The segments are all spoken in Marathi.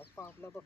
आपला बघ.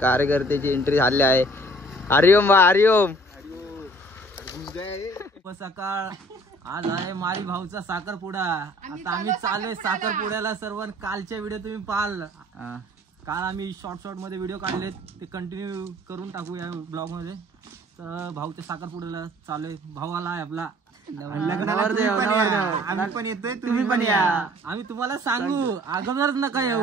कार्यकर्त्याची एंट्री झाली आहे. हरिओम बा हरिओम. सकाळ आज आहे मारी भाऊचा साखरपुडा. आता आम्ही चाललोय साखरपुड्याला. सर्व कालच्या व्हिडिओ तुम्ही पाहाल. काल आम्ही शॉर्ट मध्ये व्हिडिओ काढले ते कंटिन्यू करून टाकू या ब्लॉग मध्ये. तर भाऊच्या साखरपुड्याला चाललोय. भाऊ आला आहे आपला. आम्ही पण येतोय, तुम्ही पण या. आम्ही तुम्हाला सांगू अगोदरच नका येऊ.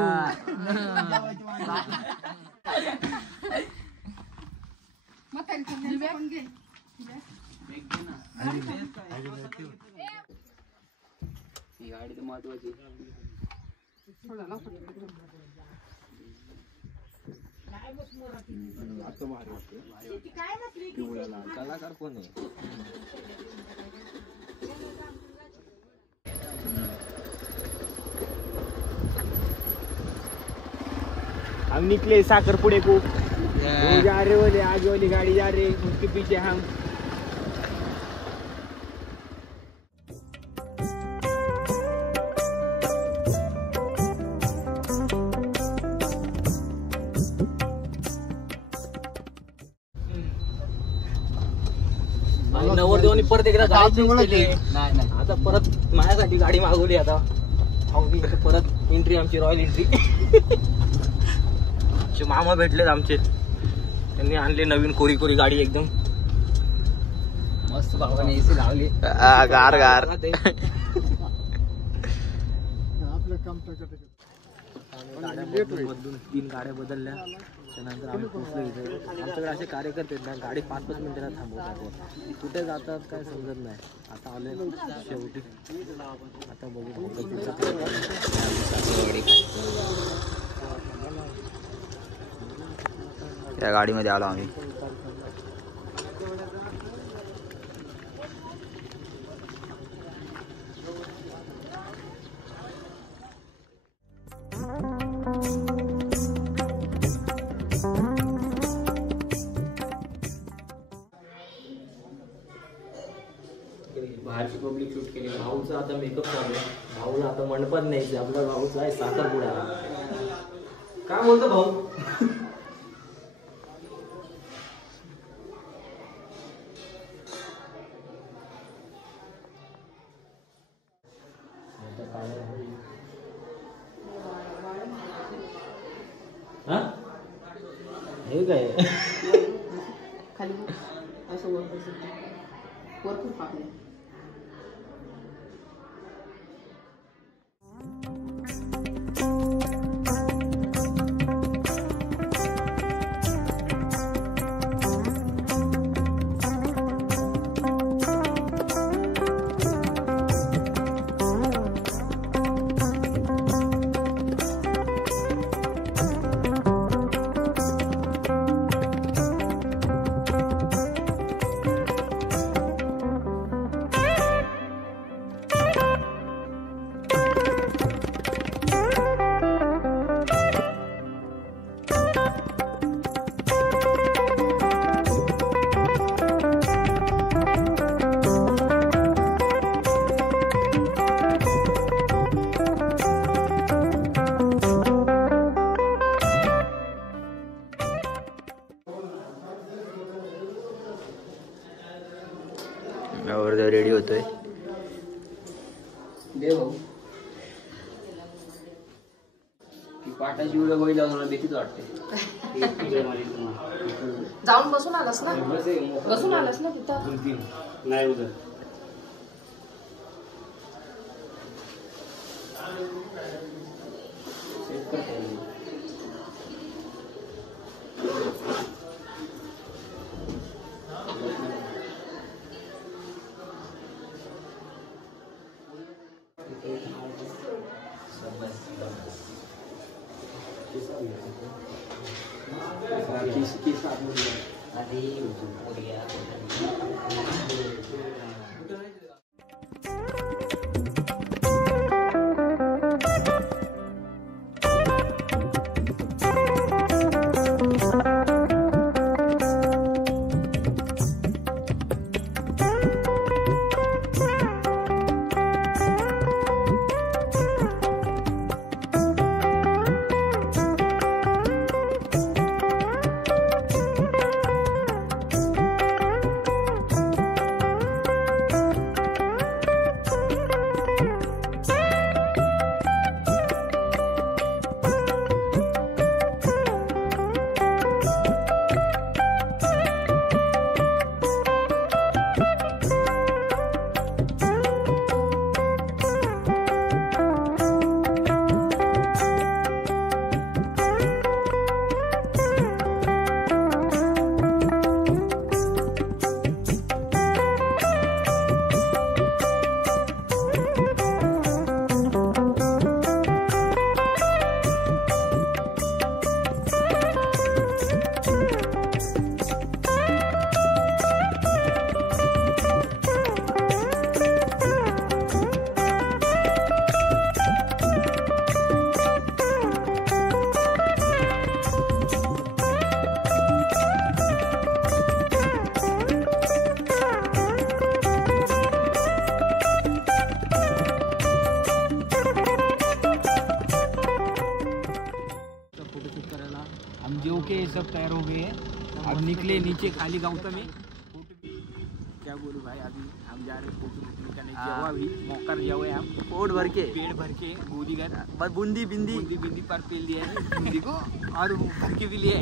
गाडी तर महत्वाची. कलाकार कोण आहे? हम निकले साकरपुड़े को. वो जा रहे वाले आगे वाली गाड़ी जा रही, उसके पीछे हम. नवरदेवानी परत एकदा गाडी चेंज केली. नाही आता परत माझ्यासाठी गाडी मागवली. आता परत एंट्री आमची रॉयल एंट्री. मामा भेटलेत आमचे. त्यांनी आणली नवीन कोरी कोरी गाडी एकदम मस्त. भावाने एसी लावली. गार गार. बदलून 3 गाड्या बदलल्या. त्यानंतर आम्ही पोहोचलो इथे. आमच्याकडे असे कार्यकर्ते आहेत ना, गाडी 5-5 मिनिटाला थांबवतात. कुठे जातात काय समजत नाही. आता आले शेवटी. आता बघू या गाडीमध्ये आलो आम्ही. बाहेरची पब्लिक शूट केली. भाऊचा आता मेकअप चालू आहे. भाऊला आता मंडपात न्यायचं. आपला भाऊचा आहे साखरपुड्याला. काय म्हणतो भाऊ? हे काय खाली असं वर खूप पाकले. नवरदेव रेडी होतोय. दे भाऊ पाटाची व्हिडिओ बघितला मला भीतीच वाटते. जाऊन बसून आलास ना तिथं नाही उद्या सब तैयार हो गए हैं. अब निकले नीचे खाली गाँव का में. क्या बोलूँ भाई, अभी हम जा रहे हैं फोटो शूटिंग करने. जेवा भी मौका लिया हुआ है हम पोट भर के पेड़ भर के गोदी कर बस बूंदी बिंदी बिंदी पर पेल दिया है बूंदी को और भर के भी लिए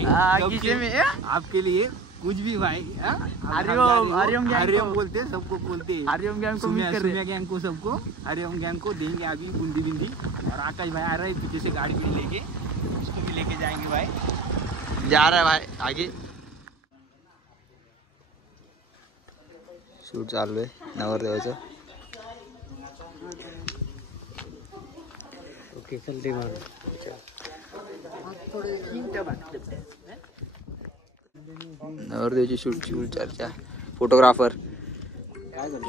आपके लिए कुछ भी भाई. हरिओम बोलते सबको बोलते हरिओम गैंग को मीट कर रहे हैं. गैंग को सबको हरिओम गैंग को देंगे अभी बूंदी बिंदी. और आकाश भाई आ रहे हैं पीछे से गाड़ी भी लेके, उसको भी लेके जाएंगे भाई. जा रहा है भाई आगे. शूट चालू आहे नवरदेवाचं. ओके चलते भाई. नवरदेवाची शूटची फुल चर्चा. फोटोग्राफर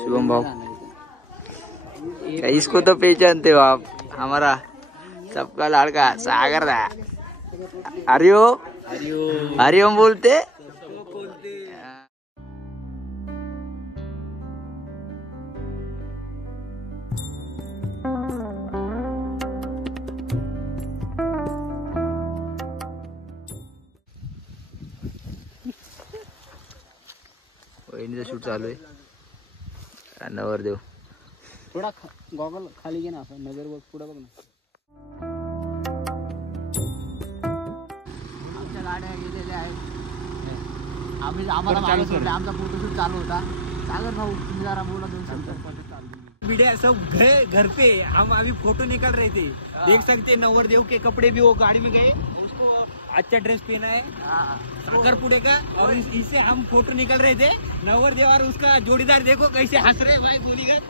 शुभम भाव. इसको तो पहचानते हो आप, हमारा सबका लड़का सागर दा. हरिओम बोलते. वहिनीचं शूट चालू आहे. नवरदेव थोडा गॉगल खाली घे ना, असं नजर बघ पुढे बघ ना. आमच्या गाड्या गेलेल्या आहेत. आम्हाला मागे सोडले. आमचा फोटोशूट चालू होता. सागर भाऊ तुम्ही जरा बोला 2 शब्द. मीडिया सब घर पे हम अभी फोटो निकल रहे थे. देख सकते नवरदेव के कपड़े भी वो गाड़ी में गए. उसको अच्छा ड्रेस पहना है सागरपुड़े का. और इससे हम फोटो निकल रहे थे. नवरदेव और उसका जोड़ीदार देखो कैसे हंस रहे भाई. बोलीगर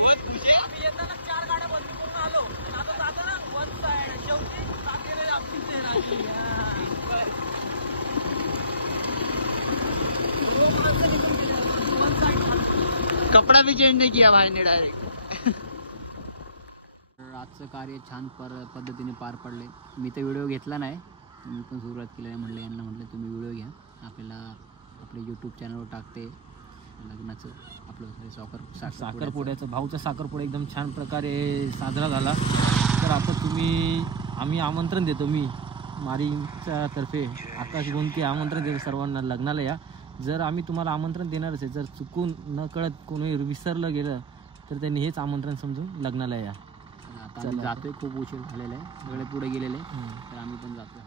बहुत खुश है. आम्ही येताना 4 गाड्या बदलून आलो. आता जाताना वन साइड शेवटी सागरे आपली कपडा भी चेंज नहीं किया भाई ने डायरेक्ट. आजचं कार्य छान पद्धतीने पार पडले. मी तर व्हिडिओ घेतला नाही, मी पण सुरुवात केली. म्हटलं यांना म्हटलं तुम्ही व्हिडिओ घ्या, आपल्याला आपल्या यूट्यूब चॅनलवर टाकते लग्नाचं आपलं साखरपुड्याचं. भाऊचा साखरपुडा एकदम छान प्रकारे साजरा झाला. तर आता आम्ही आमंत्रण देतो. मी मारीच्या तर्फे आकाश गोंदके आमंत्रण देतो सर्वांना लग्नाला या. जर आम्ही तुम्हाला आमंत्रण देणारच आहे, जर चुकून न कळत कोणी विसरलं गेलं तर त्यांनी हेच आमंत्रण समजून लग्नाला या. आता आम्ही जातोय, खूप उशीर झालेला आहे, सगळे पुढे गेलेले तर आम्ही पण जातोय.